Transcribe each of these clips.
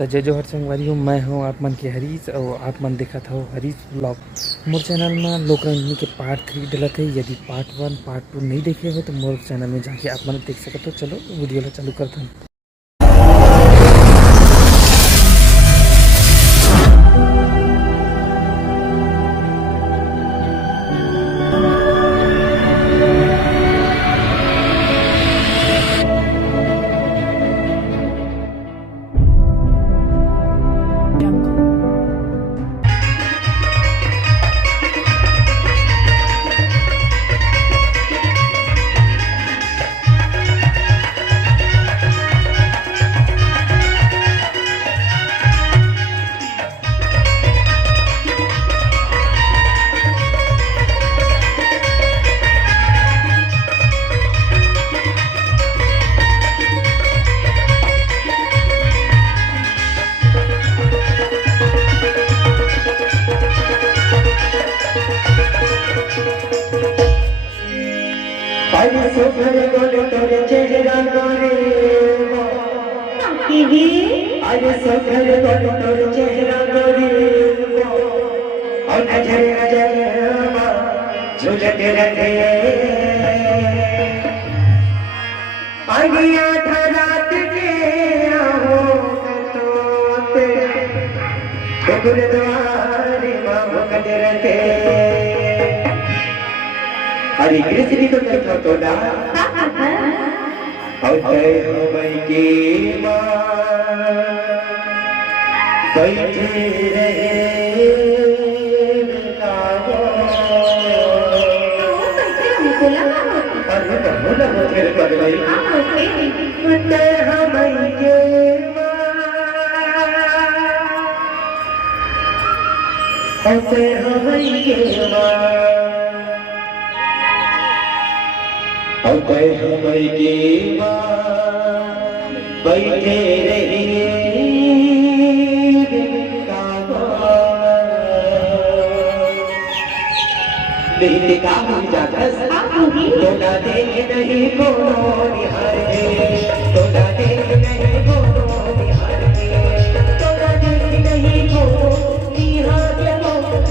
तो जय जोहर संगवारी हूँ। मैं हूँ आप मन के हरीश और आप मन देखा था हरीश ब्लॉग। मोर चैनल में लोक रंजनी के पार्ट 3 डलत है। यदि पार्ट 1 पार्ट 2 नहीं देखे हो तो मोर चैनल में जाके आप मन देख सकते हो। चलो वीडियो ला चालू करते हैं। अरे सुखर गोल तोरे चेहरा गोरे अरे सुखर गोल तोरे चेहरा गोरे और नजर नजर झूलते रहते अगिया रात के आओ तोते गुरुद्वारे बाबू कदे रहते अरे कृष्ण तो देखो तो ना होते हो भाई की माँ बैठे रहे अरे तो बोला वो तेरे पर भाई होते हो भाई की माँ होते हो भाई की माँ होते समय की माँ बैठे रहिए नहीं का मिल जाता तोला देख नहीं कोनो निहारे तोला देख नहीं कोनो निहारे तोला देख नहीं कोनो निहारे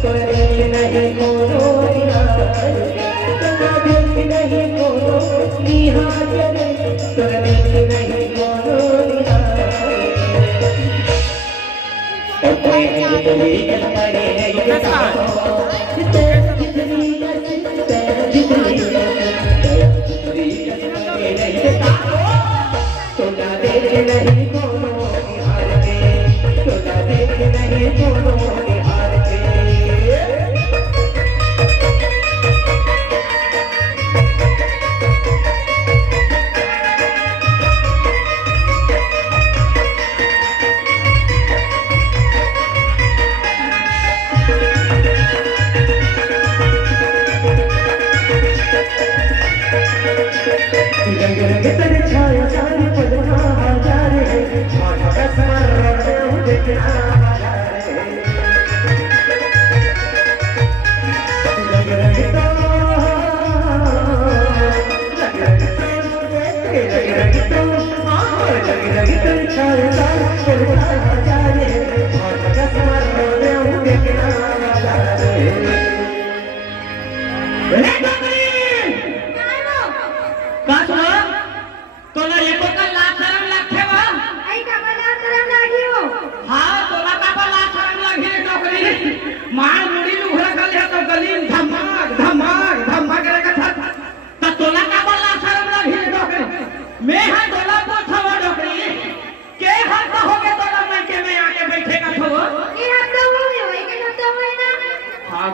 तोला देख नहीं कोनो निहारे तोला देख नहीं कोनो निहारे तोला देख नहीं कोनो निहारे और कोई नहीं तो मेरी कलमारे है ये तोला देख नहीं कोनो निहारे तोला देख नहीं कोनो निहारे छाया सारी पलना हजार है माथा का स्मरण देखना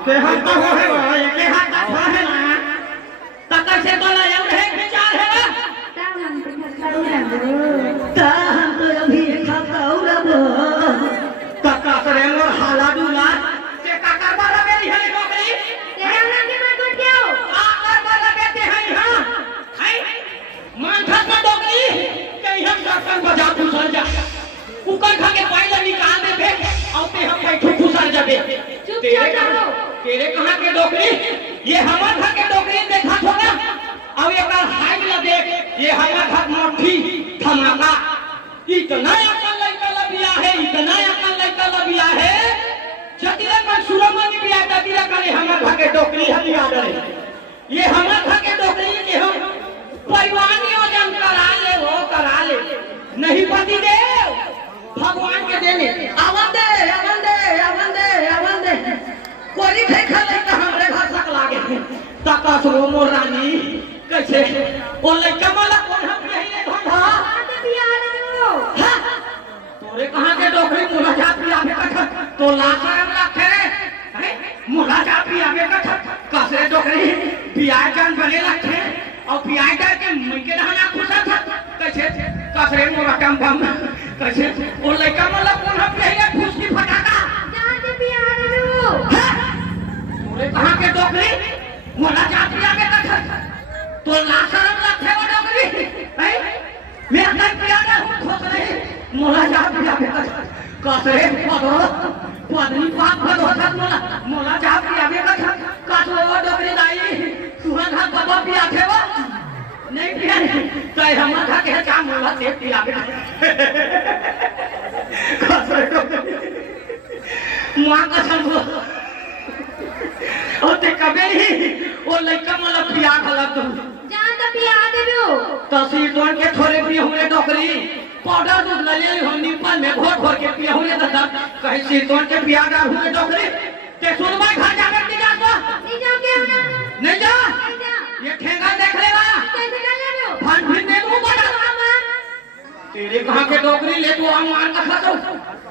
के हाथ तो है भाई के हाथ तो है ना तक से तो ला ये विचार है ता हम तो अभी खाता उड़ब काका करे मोर हाला दूला के काका वाला मेरी है नौकरी तेरा नाम के मत क्यों आकर वाला कहते हैं हां है मानथा का नौकरी कहीं हम डॉक्टर बजा खुसर जा कुकर खा के पाइला निकाल दे फेंक औते हम बैठो खुसर जाबे तेरे कहां के डोकरी ये हमार घर के डोकरी देखा हो ना अब एक हाइट ला देख ये हमार घर मोठी धमाका इतना अपन लड़का ला बिया है इतना अकल लड़का लबिया है जतिला मन सुरमनी बिया जतिला करे हमर भागे डोकरी हम याद रहे ये हमर भागे डोकरी के हम परिवार नियोजन करा ले नहीं पति देव भगवान के देने आवन दे कोरी थे खले त हमरे घर तक लागे तका सुरो मोर रानी कैसे ओ लइका वाला कौन हम यही ले धंधा आते बिया रे तोरे कहां के डोकरी मुला जा पिया में कठ तो लाशरम रखे हैं मुला जा पिया में कठ कैसे डोकरी पिया जान बने रखे और पिया जा के मइके रहना खुशा था कैसे मोरा काम कैसे ओ लइका वाला कौन हम यही ले फुसकी फटाका जाते पिया रे तोरे कहां के डोकरी मुला जा पिया में कठ तो लाशरम रखे वो डोकरी हैं मैं अंदर पिया ना हूं ठोक रही मोला जा पिया में कठ कैसे पदनी पाप भदो था मोला जा पिया में कठ काटो डोकरी दाई तुहन हाथ बाबा पिया थे वो नहीं पिया तो हम था के काम मोला से पिया में कैसे मां कसम ओ ते कबेरी ओ लइका मोला पिया खलत जान त पिया देबो तसी तोड़ के थोड़े भी हमरे डोकरी पाउडर दूध ले हम नीपल में घोट घोट के पिया हुए त कहीं से तोड़ के पिया दा हुए डोकरी ते सुनवा घर जाके नहीं जा तो नहीं जाओ के नहीं जा ये ठेंगा देख लेगा कैसे कर ले रहे हो फन फिर दे दूं बड़ा तेरे कहां के डोकरी ले तू हम मार का खा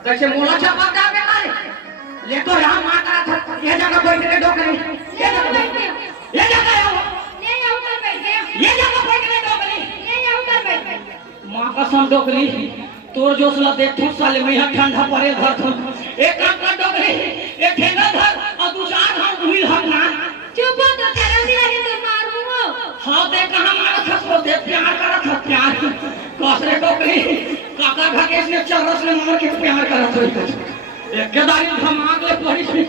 कैसे मोला छापा जाके करे ले तो यहां मार करा था ये जगह बैठ के डोकरी ये जगह बैठ के ये जगह आओ ले जाओ कर बैठ के ये जगह बैठ के डोकरी ले जाओ कर बैठ मां कसम डोकरी तोर जोसला देख थू साले में यहां ठंडा पड़े घर थू एक काम कर डोकरी एक ठेंगा धर और दो चार हम भूल हटना चुप हो तो तेरा दिया है तो मारूंगा हां देख कहां मारा था सो देख प्यार करा था प्यार कसरे डोकरी काका भागेश ने चरस ने मार के प्यार करा था एक केदारी धमाक ले पड़ी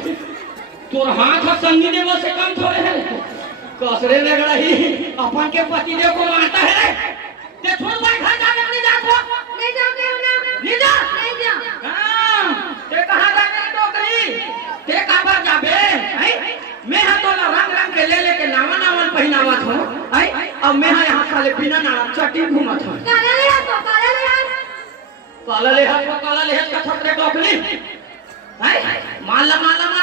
तोर हाथ संगी देव से कम थोड़े है कसरे लग रही अपन के पति देव को मारता है ते छोड़ भाई घर जाके नहीं जा तो नहीं जाओगे ना नहीं जा हां ते कहां जाके डोकरी ते काबर जाबे है मैं हा तो रंग रंग के ले के नावन पहनावत हूं है अब मैं यहां साले बिना ना चट्टी घूमत हूं काला ले हाथ का छतरे डोकरी है माला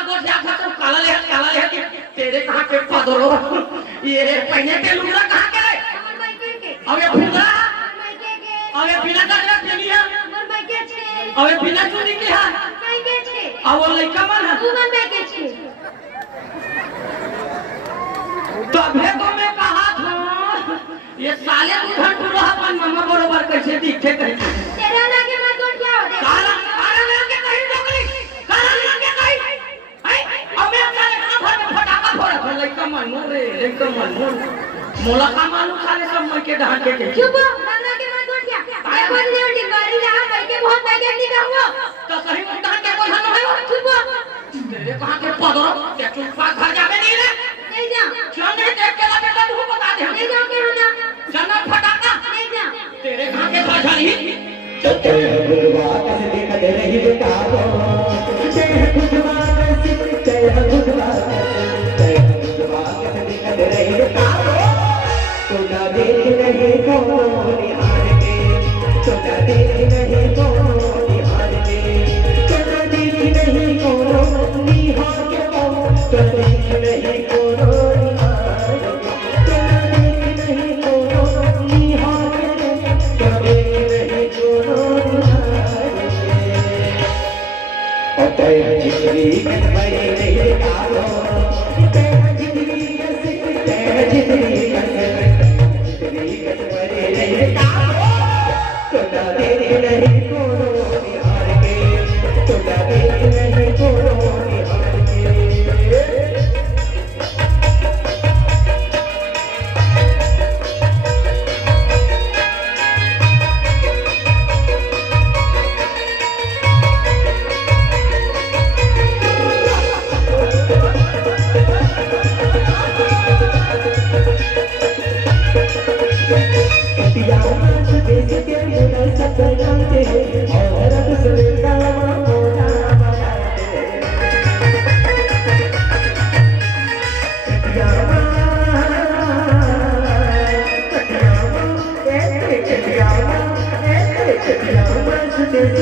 गोठिया था तो काला ले तेरे कहां के पदरो ये पहने के लुगड़ा कहां के हमर मायके के अबे फुगड़ा मायके के अबे बिना करला देलिया हमर मायके छे अबे बिना चुनी के हां मायके छे अब लइका मन तू मन मायके छे तबे तो मैं कहा था ये साले उधर टूरो अपन मामा बरोबर कैसे दिखे कैसे तेरा लागे मत गोठ क्या हो काला लागे कहीं डोकरी काला लागे कहीं है अब मैं साले कहां भर में फटाका फोड़ लइका मन मोर मोला का मालूम साले सब मैं के ढांके के चुप लागे के मत गोठ क्या मैं बोल रही हूं डिगरी रहा मैं के बहुत मैं नहीं कहूंगा तो सही मत ढांके को धन है चुप तेरे कहां के पदरो ते चुप घर जाके नहीं रे नहीं जा चने देख के लगे तो तू बता दे नहीं जाओ के होना चना फटाका नहीं जा तेरे कहां के साझानी जय गुरुवा कैसे देखते रही बेटाओ जय गुरुवा कैसे देखते रही बेटाओ छोटा देख नहीं को निहार के छोटा देख नहीं को निहार के छोटा देख नहीं को निहार के छोटा देख नहीं को जिंदगी में बड़ी नहीं कालो जिंदगी में बड़ी नहीं कालो छोटा देख नहीं कोनो निहार के छोटा देख नहीं कोनो निहार के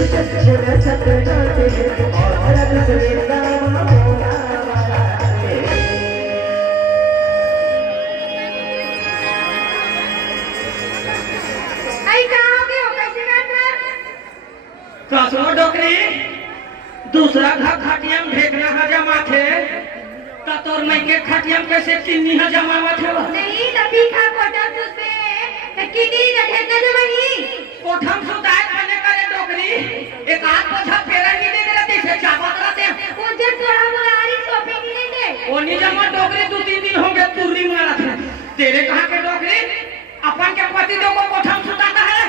बुरा सपना से और रब से नाम होना वाला है। आई कहाँ हो गए हो कैसे बैठना कसो डोकरी दूसरा घर खटियम भेजना है जमा थे ता तोर नहीं के खटियम कैसे किन्नी है जमावत है नहीं तभी खा कोटा सुते किनी रखे न वही कोठम सुताए खाने करे डोकरी एक आध पछा फेरा नहीं दे रहते से चावत रहते मुझे थोड़ा मुरारी शॉपिंग नहीं दे ओनी जमा डोकरी 2-3 दिन हो गए तुर्री मारा था तेरे कहां के डोकरी अपन के पति देव को कोठम सुताता है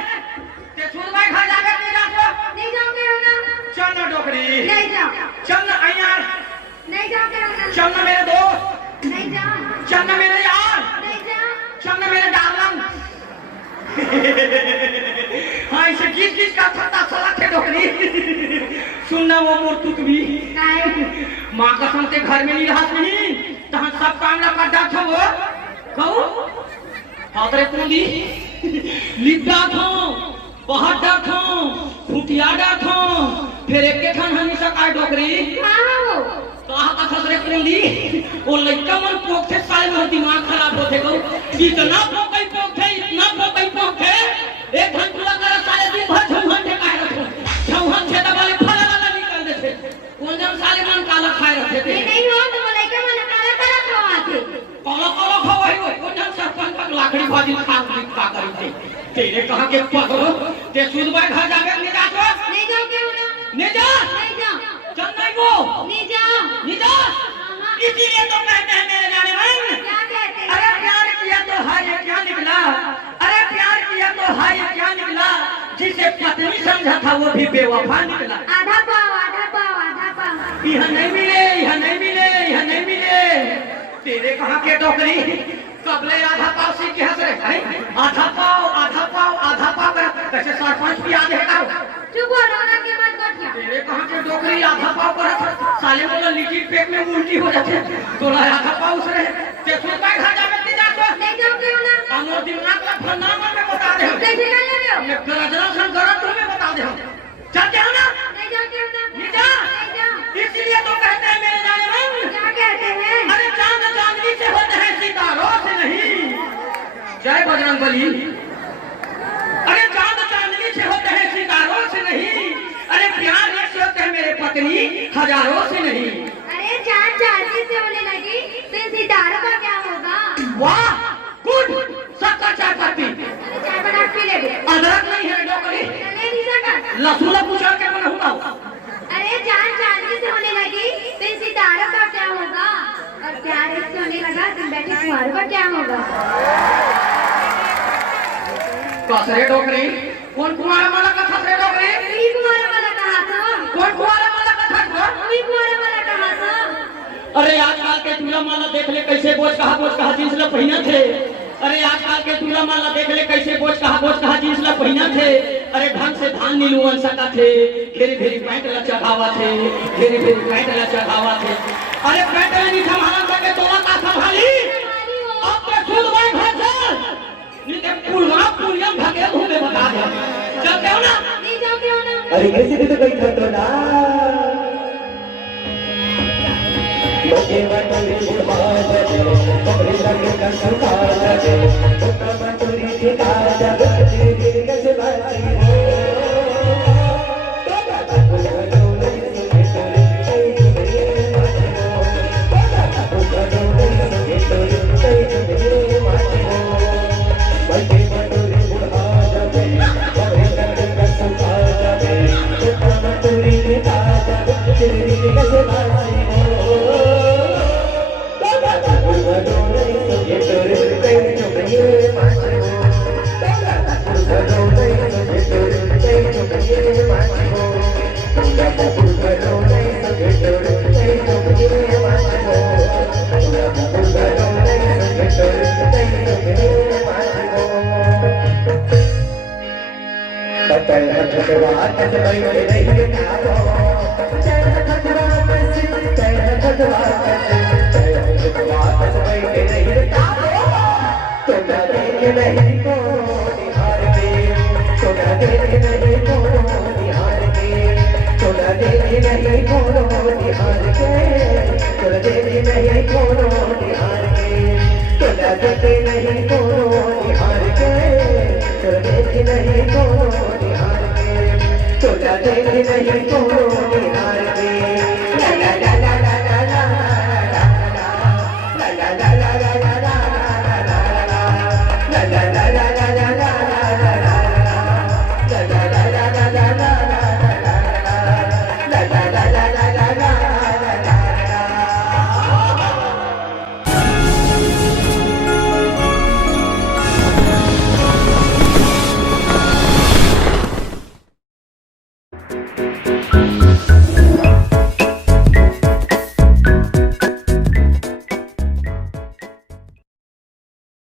ते सुरवाई घर जाके नहीं जाओ नहीं जाओगे हो ना चल ना डोकरी नहीं जाओ चल ना यार नहीं जाओगे हो ना चल ना मेरे दोस्त नहीं जाओ चल ना मेरे यार नहीं जाओ चल ना मेरे डार्लिंग हाँ इसे किस का छत्ता सला थे डोकरी सुनना वो मोर भी नहीं माँ कसम से घर में नहीं रहा नहीं तहाँ सब काम ना कर डाक वो कहो हाथरे पूंदी लिप डाक हो बहुत डाक हो फुटिया डाक हो फिर एक के खान हनी सकाय डोकरी कहाँ हो कहा का खसरे पूंदी वो लड़का मन पोक थे साले में दिमाग खराब होते को इतना पोकई पोक थे इतना पोकई पोक थे एक घंटा कर साले दिन भर झमझम ठेकाए रखो झमझम छेदा वाले फला वाला निकाल देते कौन जन साले मन काला खाए रखते थे नहीं हो तो बोले के मन काला काला खवाते काला काला खवाई हो कौन जन सरपंच का लाकड़ी भाजी खा का करते तेरे कहां के पकड़ो ते सुदबाई घर जाके नहीं जातो नहीं जाओगे हो ना नहीं जा नहीं जाओ चल नहीं वो नहीं जाओ नहीं जा इसीलिए तो कहते हैं मेरे जाने मन क्या कहते अरे प्यार किया तो हाय ये क्या निकला अरे प्यार किया तो हाय ये क्या निकला जिसे पत्नी समझा था वो भी बेवफा निकला आधा पाव आधा पाव आधा पाव यह नहीं मिले यह नहीं मिले यह नहीं मिले तेरे कहां के डोकरी कबले आधा पाव से की हंस रहे आधा पाव कैसे सरपंच भी आधे का चुप हो रोना के मत बैठिया तेरे कहां के डोकरी आधा पाव पर साले बोला लिट्टी पेट में उल्टी हो जाते तोला आधा पाव से रहे ते सुन पाए खा जावे नहीं जातो नहीं जाओगे हो ना हमर दिमाग का फंडाना में बता दे कैसे कर ले हो मैं गरजना सन गरत तुम्हें बता दे चलते हो ना नहीं जाओगे हो ना नहीं जा नहीं जाओ इसलिए तो कहते हैं मेरे जाने मन क्या कहते हैं अरे चांद चांदनी से होते हैं सितारों से नहीं जय बजरंगबली अरे चांद चांदनी से होते हैं सितारों से नहीं अरे प्यार से होते हैं मेरे पत्नी हजारों से नहीं अरे चांद चांदनी से होने लगी फिर सितारों का क्या होगा वाह गुड सबका चाय पत्ती अरे चाय बना पी ले अदरक नहीं है डोकरी चले नहीं सका लहसुन पूछा के बना हुआ अरे चांद चांदनी से होने लगी फिर सितारों का क्या होगा और प्यार इससे होने लगा तुम बैठे कुंवारों का क्या होगा कसरे डोकरी कौन कुमार वाला का खसरे डोकरी वही कुंवारों वाला कहा था कौन कुमार वाला का खसरे वही कुंवारों वाला कहा था अरे आजकल के दूल्हा माला देख ले कैसे बोझ कहा जींस ला पहिना थे अरे आजकल के दूल्हा माला देख ले कैसे बोझ कहा जींस ला पहिना थे अरे ढंग से धान नीलुवन सका थे घेरी घेरी पैंट ला चढ़ावा थे घेरी घेरी पैंट ला चढ़ावा थे अरे पैंट ला नहीं संभाला करके तोला का संभाली अब तो खुद भाई घर चल नहीं ते पुलियम भागे घूमे बता दे चलते हो ना नहीं जाओगे हो ना अरे कैसे भी तो बैठा तो ना लोगे बटोरी बुढ़ा जाए कमरे लगे का सुखा जाए उतना बटोरी दिखा जाए तेरे कैसे बाजी हो नहीं को निहार के तोरा देख नहीं कोनो निहार के तोरा देख नहीं कोनो निहार के तोरा देख नहीं कोनो निहार के तोरा देख नहीं कोनो